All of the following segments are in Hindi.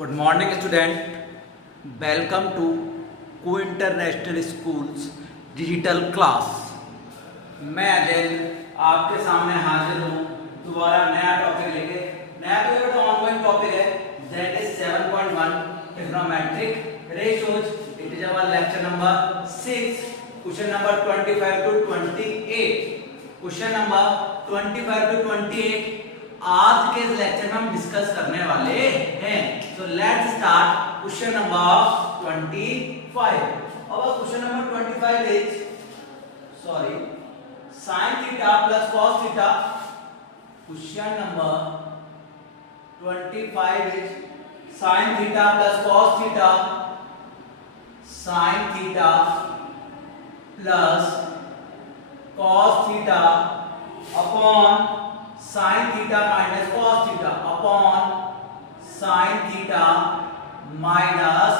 Good morning student, welcome to को इंटरनेशनल स्कूल्स डिजिटल क्लास। मैं अजय आपके सामने हाजिर हूँ दोबारा नया टॉपिक लेके। नया तो बेटा ऑनगोइंग टॉपिक है, that is 7.1 trigonometric ratios. It is our lecture number 6, question number 25 to 28। Question number 25 to 28 आज के इस लेक्चर में हम डिस्कस करने वाले हैं। So let's start question number 25। अब question number 25 is sin theta plus cos theta. Question number 25 is sin theta plus cos theta, sin theta plus cos theta upon sin theta minus cos theta upon sin theta minus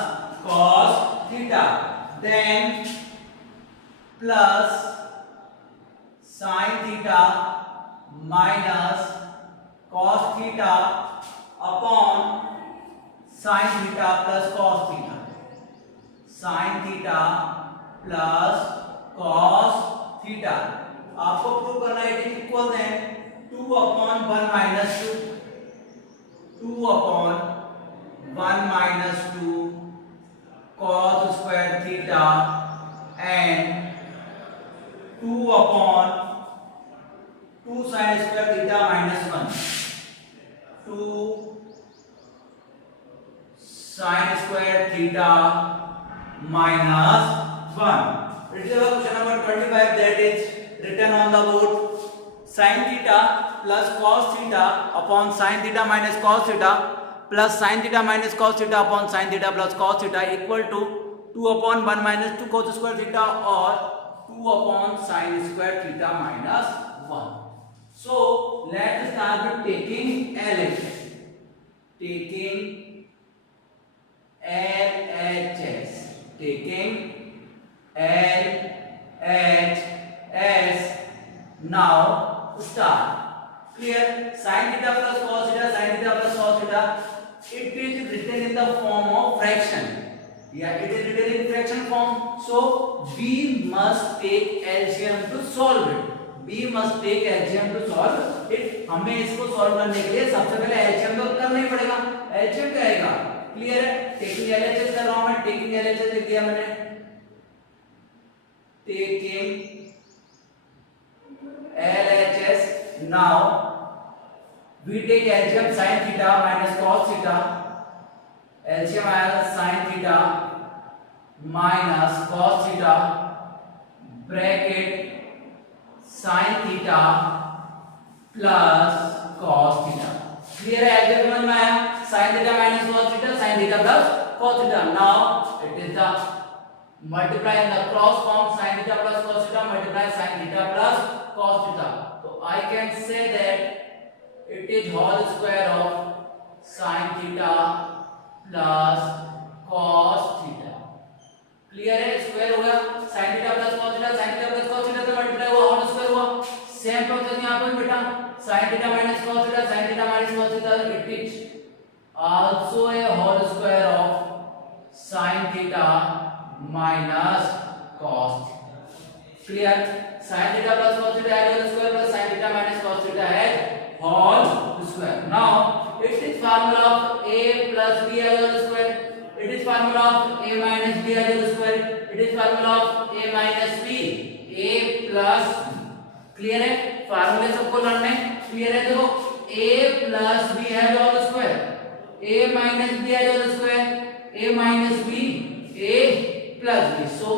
cos theta, then plus sin theta minus cos theta upon sin theta plus cos theta, sin theta plus cos theta. आपको प्रूव करना है कि इक्वल है 2 upon 1 minus 2, 2 upon 1 minus 2 cos square theta and 2 upon 2 sin square theta minus 1, 2 sin square theta minus 1। It is question number 25 that is written on the board. Sin theta plus cos theta upon sin theta minus cos theta plus sin theta minus cos theta upon sin theta plus cos theta equal to 2 upon 1 minus 2 cos square theta or 2 upon sin square theta minus 1. So let's start with taking LHS. Taking LHS. Taking LHS. Now start. Clear? Sin theta plus cos theta, sin theta plus cos theta. It is written in the form of fraction. Yeah, it is written in fraction form. So we must take LCM to solve it. We must take LCM to solve it. हमें इसको solve करने के लिए सबसे पहले LCM तो करना ही पड़ेगा। LCM क्या आएगा? Clear है? Taking LHS कर रहा हूँ मैं। Taking LHS लिख दिया मैंने। Taking LHS. Now we take LCM sin theta minus cos theta. LCM आया sin theta minus cos theta bracket sin theta plus cos theta. Clear है? LCM समझ में आया? sin theta minus cos theta, sin theta plus cos theta. Now it is the multiply in the cross form, sin theta plus cos theta multiply sin theta plus cos theta. So I can say that it is whole square of sin theta plus cos theta. Clear है? स्क्वायर हो गया sin theta plus cos theta, sin theta plus cos theta से मल्टीप्लाई हुआ, होल स्क्वायर हुआ। सेम प्रोसेस यहाँ पर बेटा sin theta minus cos theta, sin theta minus cos theta, it is also a whole square of sin theta minus cos theta. Clear? sin theta plus cos theta है whole square plus sin theta minus cos theta है whole square. Now it is formula of a plus b as whole square. It is formula of a minus b as whole square. It is formula of a minus b, a plus b. Clear है? फार्मूले सबको लर्न है। क्लियर है? देखो a plus b है whole square, a minus b है whole square, a minus b, a plus b. So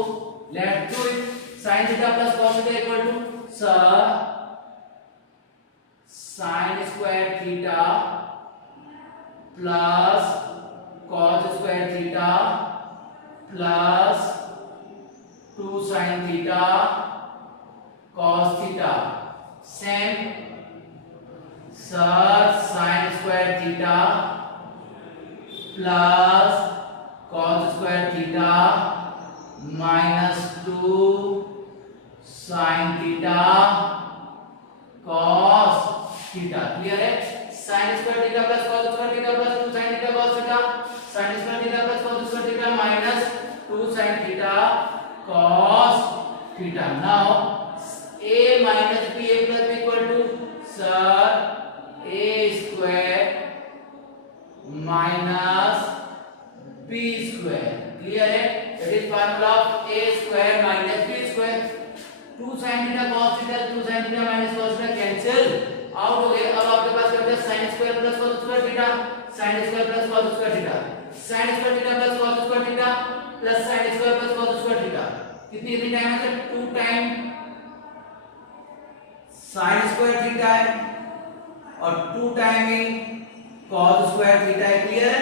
let's do it. Sin theta plus cos theta equal to sin square theta plus cos square theta plus 2 sin theta cos theta. Same sin square theta plus cos square theta minus 2 sin theta cos theta. Clear है? sin square theta plus cos square theta plus 2 sin theta cos theta sin square theta plus cos square theta minus 2 sin theta cos theta. Now a minus b a plus b equal to sir a square minus b square. Clear है? That is formula of a square minus b square. 2 sin theta cos theta 2 sin theta minus cos theta cancel out हो गए. अब आपके पास क्या बचा sin square plus cos square theta sin square plus cos square theta sin square theta plus cos square theta plus sin square plus cos square theta. कितनी टाइम है sir? 2 time sin square theta है और 2 टाइम ही cos स्क्वायर थीटा है. क्लियर है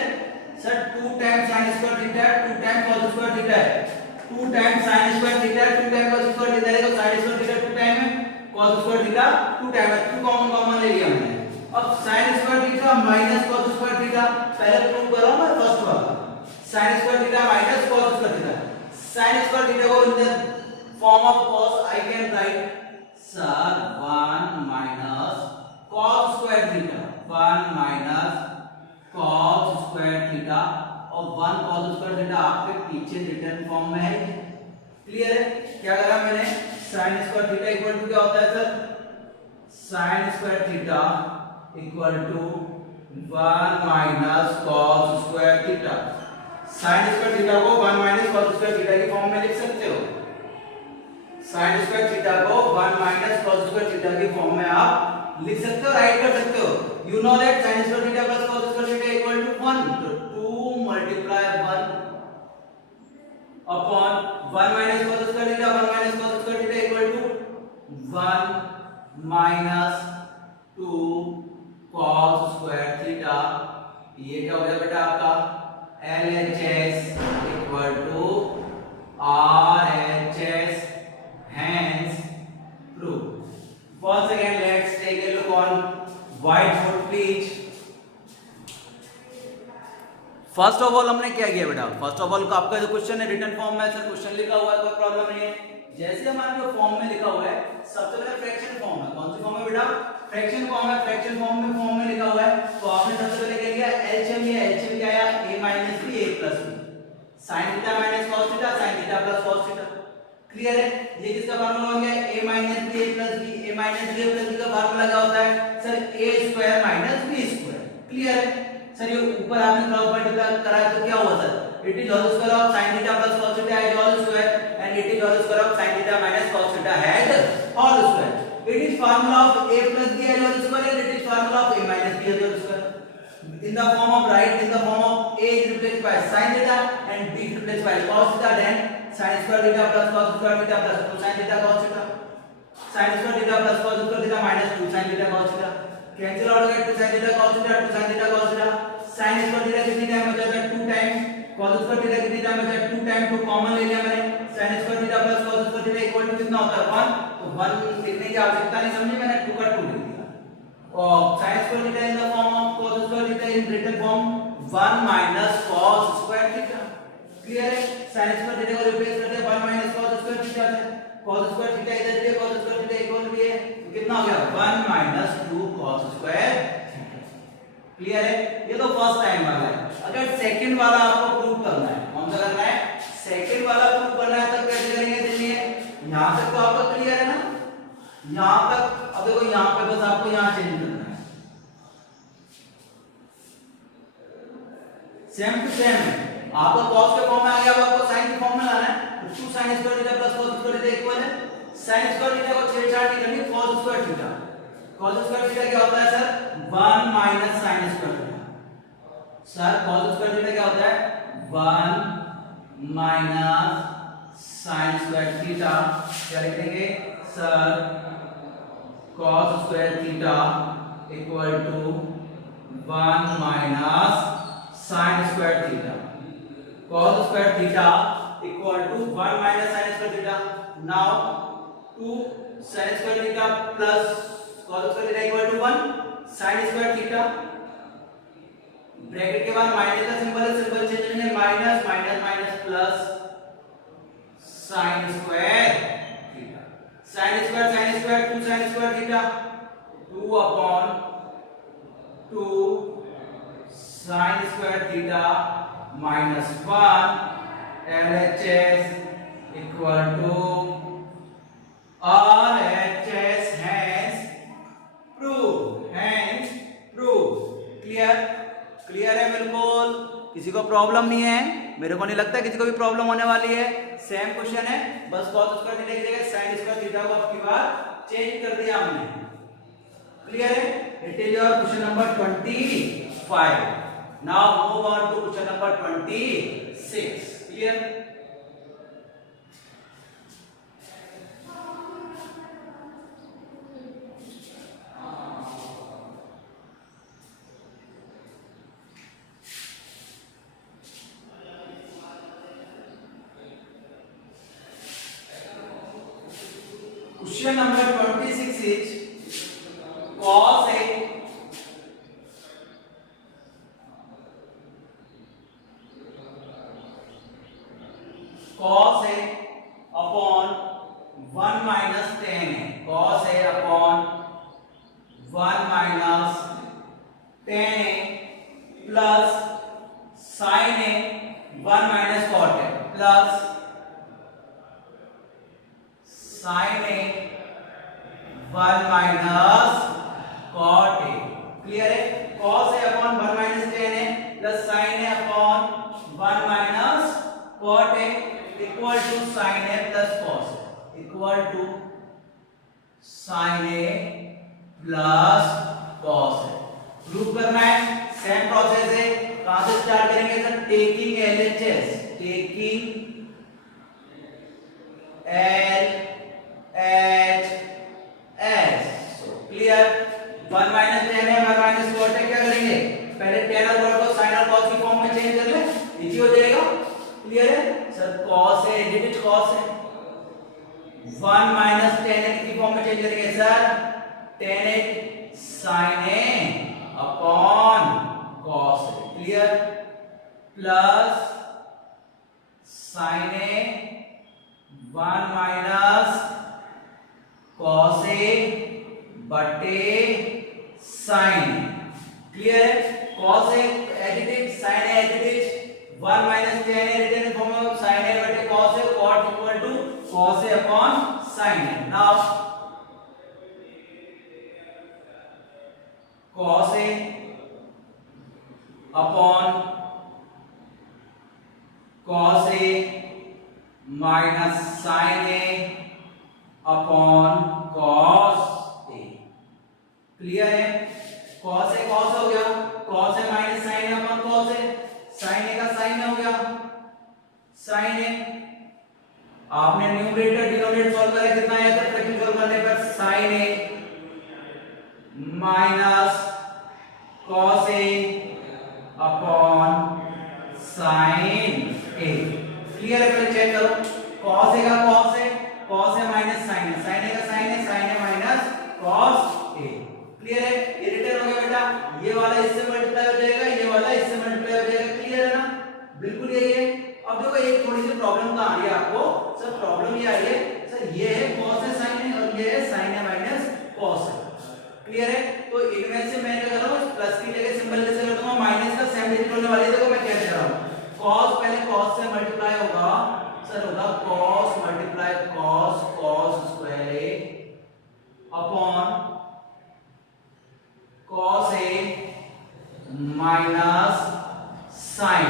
sir? 2 time sin square theta है 2 टाइम cos स्क्वायर थीटा है 2 टाइम sin स्क्वायर थीटा है 2 टाइम cos स्क्वायर थीटा है. तो sin स्क्वायर थीटा 2 टाइम है cos स्क्वायर थीटा 2 टाइम है. 2 कॉमन ले लिया हमने. अब sin square theta minus cos square theta पहले प्रूव करो मैं फर्स्ट वाला. sin square theta minus cos square theta sin square theta को in the form of cos I can write sir 1 minus cos square theta 1 minus cos square theta और 1 cos स्क्वायर थीटा आपके पीछे रिटर्न फॉर्म में है. क्लियर है? क्या करा मैंने? sin square theta equal to क्या होता है sir? sin square theta equal to 1 minus cos square theta. sin square theta को 1 माइनस cos स्क्वायर थीटा की फॉर्म में लिख सकते हो. sin स्क्वायर थीटा को 1 माइनस cos स्क्वायर थीटा की फॉर्म में आप लिख सकते हो, राइट कर सकते हो. You know that sin square theta plus cos square theta equal to 1. तो 2 multiply 1 upon 1 minus cos square theta 1 minus cos square theta equal to 1 minus 2 cos square theta. ये क्या हो गया बेटा आपका? LHS equal to RHS. Hence proof. Once again let's take a look on whiteboard please. First of all हमने क्या किया बेटा? फर्स्ट ऑफ ऑल आपका जो क्वेश्चन है रिटन फॉर्म में सर क्वेश्चन लिखा हुआ है, कोई प्रॉब्लम नहीं है. जैसे हमारे जो फॉर्म में लिखा हुआ है सबसे पहले फ्रैक्शन फॉर्म है. कौन सी फॉर्म है बेटा? फ्रैक्शन फॉर्म है. फ्रैक्शन फॉर्म में लिखा हुआ है तो आपने सबसे पहले क्या किया? एलसीएम लिया. एलसीएम क्या आया? a minus b a plus b sin theta minus cos theta sin theta plus cos theta. Clear है? ये किसका फार्मूला हो गया? a minus b a plus b. a minus b a plus b का फार्मूला क्या होता है sir? a square minus b square. Clear है सर? ये ऊपर आपने क्रॉस मल्टीप्लाई करा तो क्या हुआ sir? It is whole square of sin theta plus cos theta is whole square and it is whole square of sin theta minus cos theta had whole square. It is formula of a plus b is whole square and it is formula of a minus b is whole square. In the form of right, in the form of a is replaced by sin theta and b is replaced by cos theta, then sin square theta plus cos square theta plus 2 sin theta cos theta. Sin square theta plus cos square theta minus 2 sin theta cos theta. Cancel out get 2 sin theta cos theta 2 sin theta cos theta. Sin square theta कितनी टाइम बचा था? 2 टाइम. cos square theta कितनी टाइम बचा? 2 टाइम. तो कॉमन ले लिया मैंने. sin square theta plus cos square theta equal to कितना होता है? 1. तो 1 लिखने की आवश्यकता नहीं समझी मैंने. 2 का 2 लिख दिया. और sin square theta in the form of cos square theta in written form 1 minus cos square theta. Clear है? sin square theta को रिप्लेस करते हैं 1 minus cos square theta से. cos square theta इधर भी है, cos square theta इक्वल भी है. तो कितना हो गया? 1 minus 2 cos square theta. Clear है? ये तो फर्स्ट टाइम वाला है. अगर सेकंड वाला आपको प्रूव करना है, कौन सा करना है? सेकंड वाला प्रूव करना है तब कैसे करेंगे? देखिए यहां तक तो आपका क्लियर है ना? यहां तक. अब देखो यहां पे बस आपको यहां चेंज करना है. सेम टू सेम है. आपको cos के फॉर्म में आ गया, अब आपको sin के फॉर्म में लाना है. तो 2 sin square theta plus cos square theta equal है sin स्क्वायर थीटा को छेड़छाड़ नहीं करनी. cos square theta. cos square theta क्या होता है sir? 1 minus sin square theta. Sir cos square theta क्या होता है? 1 माइनस sin स्क्वायर थीटा. क्या लिख देंगे sir? cos square theta equal to 1 minus sin square theta. cos square theta equal to 1 minus sin square theta. Now 2 sin square theta plus cos square theta equal to 1 sin square theta. Bracket के बाद माइनस का सिंबल है, सिंबल चेंज करेंगे. Minus minus minus plus sin square theta. sin square 2 sin square theta 2 upon 2 sin square theta minus 1 LHS equal to RHS, hence prove clear है बिल्कुल, किसी को प्रॉब्लम नहीं है, मेरे को नहीं लगता किसी को भी प्रॉब्लम होने वाली है। सेम क्वेश्चन है, बस cos स्क्वायर थीटा की जगह sin स्क्वायर थीटा को आपकी बार चेंज कर दिया हमने। क्लियर है? It is your question number 25। Now move on to question number 26। Clear? Question number 26 is cos A upon 1 minus tan A, cos A upon 1 minus tan A plus sin A 1 minus cot A plus sin A 1 minus cot A। Clear है? cos A upon 1 minus tan A plus sin A upon 1 minus cot A equal to sin A plus cos A, equal to sin A plus cos A। Prove करना है, सेम प्रोसेस है। कहां से स्टार्ट करेंगे sir? Taking LHS, taking LHS। Clear? 1 minus tan है, 1 माइनस cot है, क्या करेंगे? पहले tan और cot को sin और cos की फॉर्म में चेंज कर ले, इजी हो जाएगा। क्लियर है सर? cos है, डिजिट cos है, 1 माइनस tan है की फॉर्म में चेंज करेंगे सर, tan है sin है अपॉन cos है। क्लियर? प्लस sin है 1 माइनस cos A बटे sin। क्लियर है? cos A additive, sin A additive, 1 minus tan A written form में sin A बटे cos A, cot equal to cos A upon sin A। Now cos A upon cos A minus sin A upon cos A। Clear है? cos A cos हो गया, cos A minus sin A upon cos A, sin A का sin हो गया, sin A। आपने न्यूमरेटर डिनोमिनेटर सॉल्व करा, कितना आया था? फ्रैक्शन सॉल्व करने पर sin A minus cos A upon sin A। Clear है? पहले चेक करो, cos A का cos है, cos A minus sin A, sin A का sin है, sin A minus cos A। Clear है? ये रिटर्न हो गया बेटा, ये वाला इससे मल्टीप्लाई हो जाएगा, ये वाला इससे मल्टीप्लाई हो जाएगा। क्लियर है ना? बिल्कुल यही है। अब देखो एक थोड़ी सी प्रॉब्लम कहां आ रही है आपको सर? प्रॉब्लम ये आ रही है सर, ये है cos A sin A और ये है sin A minus cos A। Clear है? तो इनमें से मैं क्या कर रहा हूं, प्लस की जगह सिंबल जैसे कर दूंगा, माइनस का सेम डिजिट होने वाली है। देखो मैं क्या कर रहा हूं, cos पहले cos से मल्टीप्लाई होगा सर, होगा cos multiply cos square A upon cos A minus sin।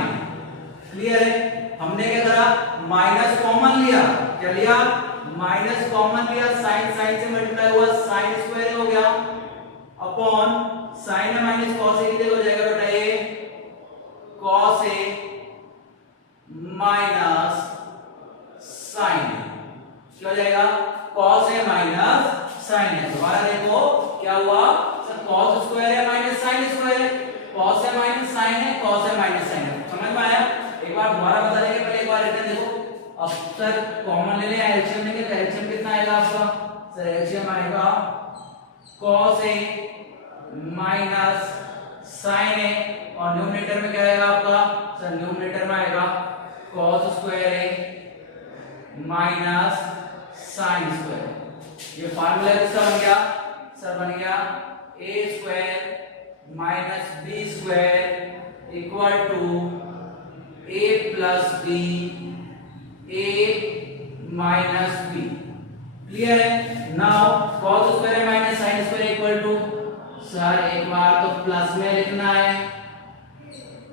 Clear है? हमने क्या करा, माइनस कॉमन लिया, क्या लिया? माइनस कॉमन लिया, sin से मल्टीप्लाई हुआ, sin स्क्वायर हो गया अपॉन sin में माइनस cos A की जगह हो जाएगा बेटा ये cos A माइनस sin। क्या हो जाएगा? cos A माइनस sin है। दोबारा देखो क्या हुआ सर, cos स्क्वायर है माइनस sin स्क्वायर है, cos A माइनस sin है, cos A माइनस sin है। समझ में आया? एक बार दोबारा बता देंगे, पहले एक बार रिटर्न देखो। अब सर कॉमन ले लें, एलसीएम लेंगे तो एलसीएम कितना आएगा आपका सर? एलसीएम आएगा cos A minus sin A और न्यूमरेटर में क्या आएगा आपका सर? न्यूमरेटर में आएगा cos square A minus sin square. ये फार्मूला किसका बन गया सर? बन गया a square minus b square equal to a plus B a minus B. Clear है? Now cos square minus sin square equal to, sir एक बार तो प्लस में लिखना है,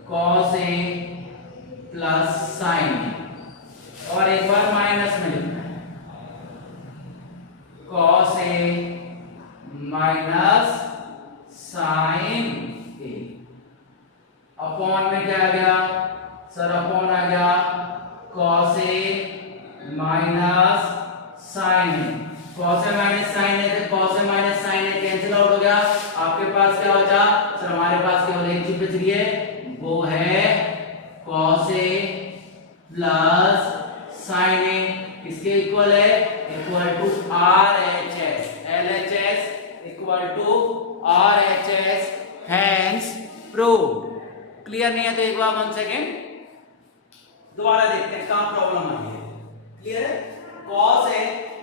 cos a plus sin a, और एक बार माइनस में लिखना है, cos a minus sin a। Upon में क्या आ गया सर? अपॉन आ गया cos a minus sin a। cos a minus sin a, तो cos a minus sin a cancel out हो गया। आपके पास क्या बचा सर? हमारे पास केवल एक चीज बच रही है, वो है cos a plus sin a। किसके इक्वल है? Equal to RHS, LHS equal to RHS, hence proved. Clear नहीं है तो एक बार 1 सेकेंड दोबारा देखते हैं कहां प्रॉब्लम आई है। क्लियर है? cos a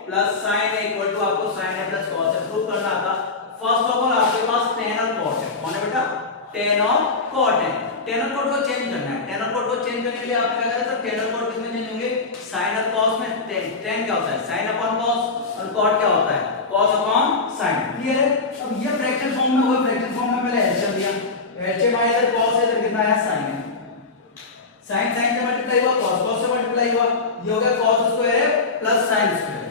plus sin a equal to आपको sin a plus cos a prove करना था। फर्स्ट ऑफ ऑल आपके पास tan और cot है। कौन है बेटा? tan और cot है। tan और cot को चेंज करना है। tan और cot को चेंज करने के लिए आप क्या करें सर? tan और cot किसमें चेंज होंगे? sin और cos में। tan क्या होता है? sin अपॉन cos, और cot क्या होता है? cos upon sin। क्लियर है? अब ये फ्रैक्शन फॉर्म में, वो फ्रैक्शन फॉर्म में पहले एलसीएम लिया, एलसीएम आया इधर cos है, इधर कितना है? sin है। sin sin से मल्टीप्लाई हुआ, cos cos से मल्टीप्लाई हुआ, ये हो गया cos स्क्वायर है प्लस sin स्क्वायर।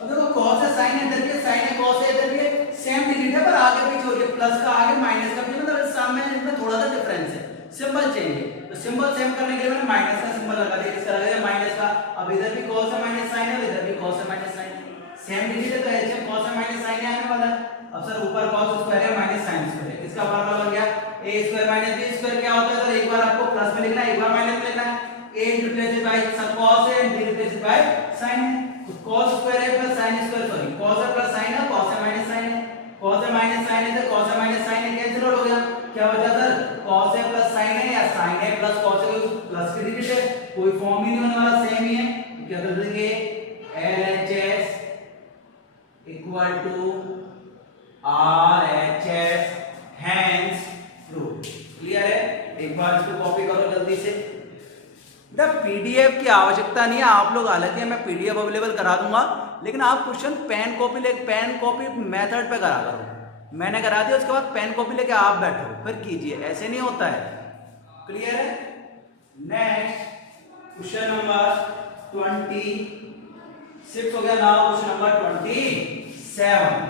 अब देखो cos है sin है इधर भी, sin है cos है इधर भी, सेम डिजिट है पर आगे पीछे हो रही है, प्लस का आगे माइनस का पीछे, मतलब सामने इनमें थोड़ा सा डिफरेंस है, सिंबल चेंज है। तो सिंबल सेम करने के लिए मैंने माइनस का सिंबल लगा दिया। किसका लगा दिया? माइनस का। अब इधर भी cos है माइनस sin है, इधर भी cos है माइनस sin है, सेम डिजिट है तो एचएम cos है माइनस sin है आने वाला है। अब सर ऊपर cos स्क्वायर है माइनस sin स्क्वायर है, इसका फार्मूला बन गया a square minus b square. क्या होता है सर? एक बार आपको प्लस में लिखना है, एक बार माइनस में लिखना है। a रिप्लेस बाय cos है, b रिप्लेस बाय sin है। तो cos स्क्वायर है plus sin square, sorry cos है प्लस sin है, cos है माइनस sin है, cos है माइनस sin है, तो cos है माइनस sin है कैंसिल हो गया। क्या बचा सर? cos है प्लस sin है, या sin है प्लस cos है, प्लस की डिजिट है, कोई फॉर्म ही नहीं होने वाला, सेम ही है। तो क्या कर देंगे? LHS equal to RHS, hence proved. Clear है? एक बार इसको कॉपी करो जल्दी से। बेटा पीडीएफ की आवश्यकता नहीं है, आप लोग हालांकि मैं पीडीएफ अवेलेबल करा दूंगा, लेकिन आप क्वेश्चन पेन कॉपी मेथड पे करा करो। मैंने करा दिया, उसके बाद पेन कॉपी लेके आप बैठो फिर कीजिए, ऐसे नहीं होता है। क्लियर है? नेक्स्ट क्वेश्चन नंबर 26 हो गया। Now question number 27।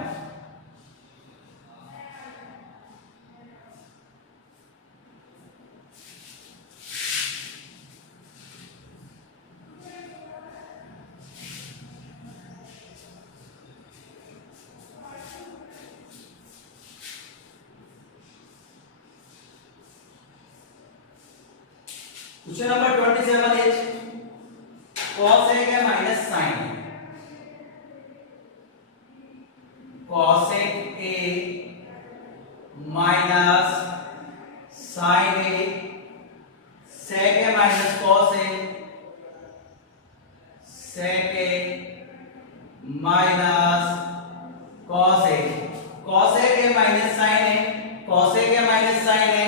Question number 27 is cos a है minus sin a। cos a minus sin a, sec a minus cos a, sec a minus cos a, cos a के minus sin a, cos a के minus sin a,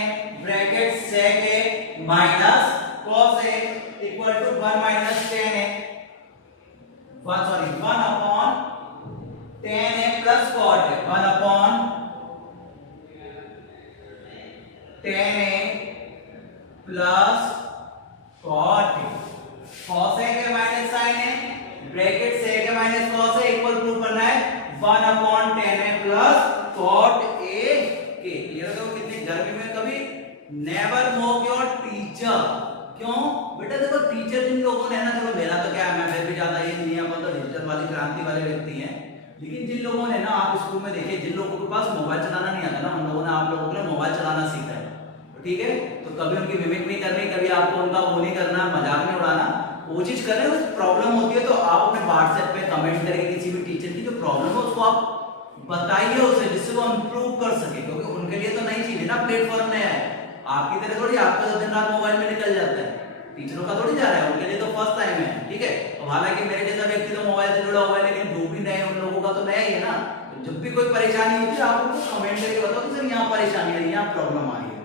bracket sec a minus cos a equal to 1 minus tan a, 1 upon tan a plus cot a, 1 upon tan a plus cot a, cos a के minus sin a, bracket sec a minus cos a equal to करना है 1 upon tan a plus cot a के। क्लियर हो? कितनी गर्मी में कभी नेवर मोक योर टीचर। क्यों बेटा? देखो टीचर जिन लोगों ने ना, चलो मेरा तो क्या है, मैं फिर भी ज्यादा ये नहीं है, अपन तो डिजिटल वाली क्रांति वाले व्यक्ति हैं, लेकिन जिन लोगों ने ना, आप स्कूल में देखिए जिन लोगों के पास मोबाइल चलाना नहीं आता ना, उन लोगों ने आप लोगों को मोबाइल चलाना सीखा है, ठीक है? तो कभी उनकी मिमिक नहीं करनी, कभी आपको उनका वो नहीं करना, मजाक नहीं उड़ाना, कोशिश करें। उस प्रॉब्लम होती है तो आप अपने व्हाट्सएप पे कमेंट करके किसी भी टीचर की जो प्रॉब्लम है उसको आप बताइए उसे, जिससे वो इंप्रूव कर सके, क्योंकि उनके लिए तो नई चीज है ना, प्लेटफॉर्म नया है। आपकी तरह थोड़ी आपका तो दिन रात मोबाइल में निकल जाता है, टीचरों का थोड़ी जा रहा है, उनके लिए तो फर्स्ट टाइम है, ठीक है? अब हालांकि मेरे जैसा व्यक्ति तो मोबाइल से जुड़ा हुआ है, लेकिन जो भी नए उन लोगों का तो नया ही है ना। तो जब भी कोई परेशानी होती है आप उनको कमेंट करके बताओ कि सर यहाँ परेशानी आ रही है, यहाँ प्रॉब्लम आ रही है।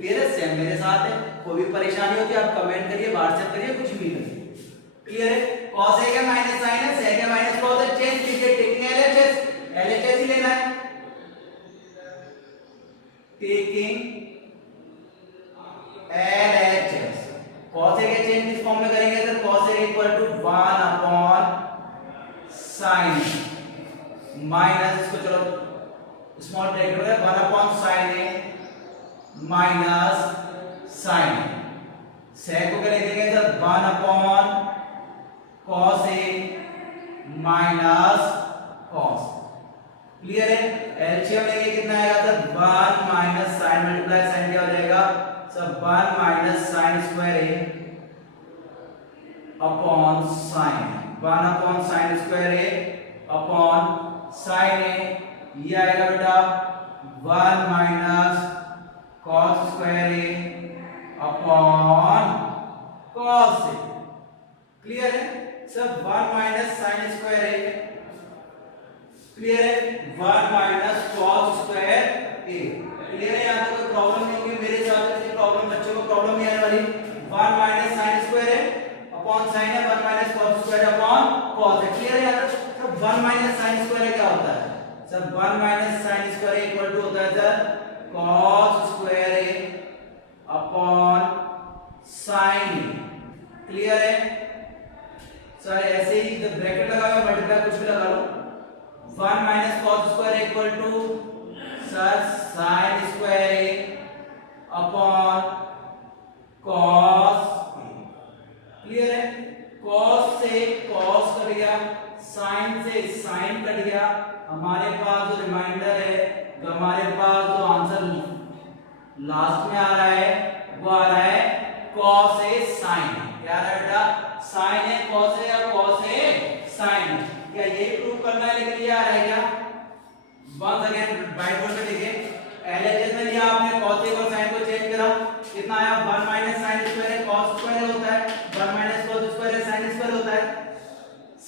क्लियर है? सेम मेरे साथ है, कोई भी परेशानी होती है आप कमेंट करिए, व्हाट्सएप करिए, कुछ भी करिए। क्लियर है? cos a का माइनस साइन है, sec a माइनस cos है, चेंज कीजिए, टेकिंग LHS ही लेना है, टेकिंग LHS। cos a के चेंज किस फॉर्म में करेंगे sir? cos a equal to 1 upon sin minus, इसको चलो स्मॉल ब्रैकेट में 1 upon sin a minus sin sec को क्या लिखेंगे sir? 1 upon cos a minus cos। Clear है? एलसीएम लेंगे कितना आएगा sir? 1 minus sin multiply sin क्या हो जाएगा sir? 1 minus sin square a upon sin, 1 upon sin square a upon sin a, ये आएगा बेटा 1 minus cos square a upon cos a। Clear है sir? 1 minus sin square a, clear है? 1 minus cos square a। Clear है? यहाँ तक कोई प्रॉब्लम नहीं होगी मेरे हिसाब से, प्रॉब्लम बच्चों को प्रॉब्लम नहीं आने वाली। 1 minus sin square a upon sin है, 1 minus cos square upon cos है। क्लियर है? यहाँ तक सब 1 माइनस sin स्क्वायर क्या होता है sir? 1 minus sin square equal to होता है sir cos square a upon sin। Clear है सर? ऐसे ही जब ब्रैकेट लगा हुआ मल्टीप्लाई कुछ भी लगा लो, 1 minus cos square equal to sir sin square a upon cos। Clear है? cos से cos कट गया, sin से sin कट गया, हमारे पास जो रिमाइंडर है, जो हमारे पास जो आंसर लास्ट में आ रहा है वो आ रहा है cos a sin। क्या आ रहा है बेटा? sin है cos है या cos है sin? क्या ये प्रूव करना है? लेकिन ये आ रहा है क्या? वंस अगेन व्हाइट बोर्ड पे देखिए, LHS में लिया आपने cos a और sin को चेंज करा, कितना आया? 1 माइनस sin स्क्वायर है cos स्क्वायर होता है, 1 माइनस cos स्क्वायर है sin स्क्वायर होता है।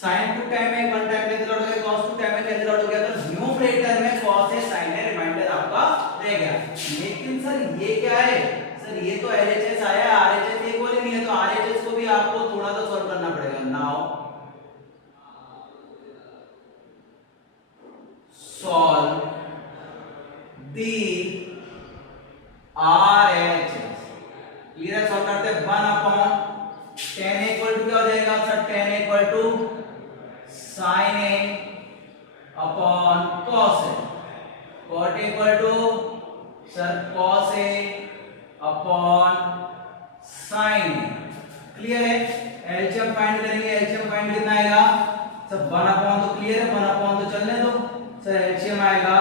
sin टू टाइम में 1 टाइम कैंसिल आउट हो गया, cos टू टाइम में कैंसिल आउट हो गया, तो न्यूमरेटर में cos है sin है, रिमाइंडर आपका रह गया। लेकिन सर ये क्या है सर? ये तो LHS आया, RHS एक और ही नहीं है, तो RHS को भी आपको थोड़ा सा सॉल्व करना पड़ेगा। Now solve the RHS। Clear है? सॉल्व करते हैं 1 अपॉन tan इक्वल टू क्या हो जाएगा sir? tan equal to sin a upon cos a, cot equal to sir cos a upon sin a। Clear है? एलसीएम फाइंड करेंगे, एलसीएम फाइंड कितना आएगा सर? 1 अपॉन तो क्लियर है, 1 अपॉन तो चलने दो सर, एलसीएम आएगा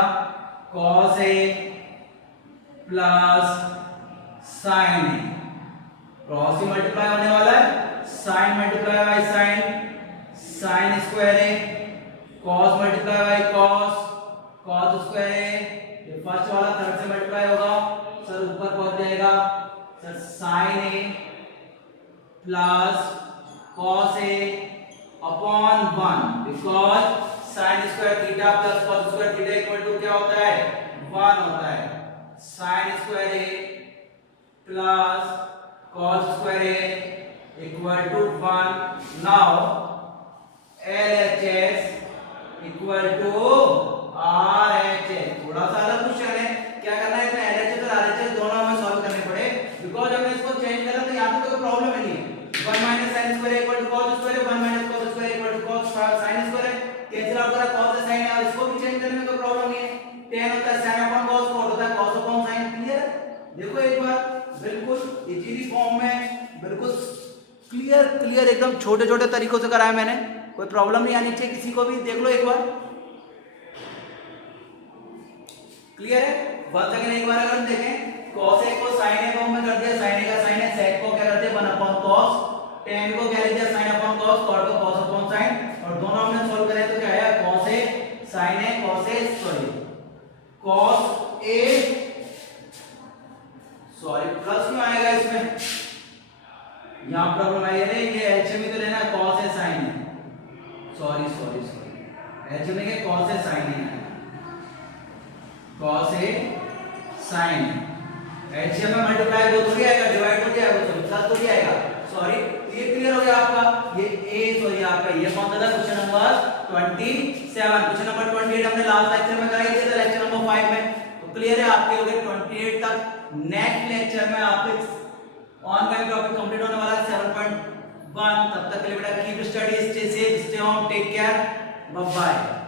cos a plus sin a, cross ही मल्टीप्लाई होने वाला है, sin multiply by sin, sin square a, cos multiply by cos, cos square a, ये फर्स्ट वाला थर्ड से मल्टीप्लाई होगा सर, ऊपर पहुंच जाएगा sir sin a plus cos a upon 1, because sin square theta plus cos square theta equal to क्या होता है? 1 होता है। sin square a plus cos square a equal to 1। Now LHS equal to RHS। थोड़ा सा अलग क्वेश्चन है, क्या करना है इसमें? LHS और RHS दोनों हमें सॉल्व करने पड़े, बिकॉज हमने इसको चेंज करा तो यहाँ पे कोई प्रॉब्लम ही नहीं है। 1 minus sin square equal to cos square, 1 minus cos square equal to cos sin square, cancel out करा cos से sin है, और इसको भी चेंज करने में कोई प्रॉब्लम नहीं है। tan होता है sin अपॉन cos, cot होता है cos अपॉन sin। क्लियर? देखो एक बार बिल्कुल इजीली फॉर्म में, बिल्कुल क्लियर एकदम छोटे छोटे तरीकों से कराया मैंने, कोई प्रॉब्लम नहीं आनी चाहिए किसी को भी। देख लो एक बार, क्लियर है? वंस अगेन एक बार अगर हम देखें, cos a को sin a फॉर्म में कर दिया, sin a का sin है, sec को क्या करते हैं 1 अपॉन cos, tan को क्या लिख दिया sin अपॉन cos, cot को cos अपॉन sin, और दोनों हमने सॉल्व करे तो क्या आया? cos a sin a cos a sorry plus क्यों आएगा इसमें? यहाँ प्रॉब्लम आई है, ये एचएम ही तो लेना है, cos a sin है, सॉरी एचएम में क्या cos a sin है, cos a sin। एलसीएम में मल्टीप्लाई वो थोड़ी आएगा, डिवाइड थोड़ी आएगा, तो प्लस थोड़ी आएगा। सॉरी, ये क्लियर हो गया आपका। ये ए सॉरी आपका ये कौन सा था, क्वेश्चन नंबर 27। क्वेश्चन नंबर 28 हमने लास्ट लेक्चर में कराई थी, लेक्चर नंबर 5 में। तो क्लियर है आपके हो गए 28 तक। नेक्स्ट लेक्चर में आपके ऑनलाइन टॉपिक कंप्लीट होने वाला है 7.1। तब तक के लिए बेटा keep study, stay safe, stay home, take care, bye bye.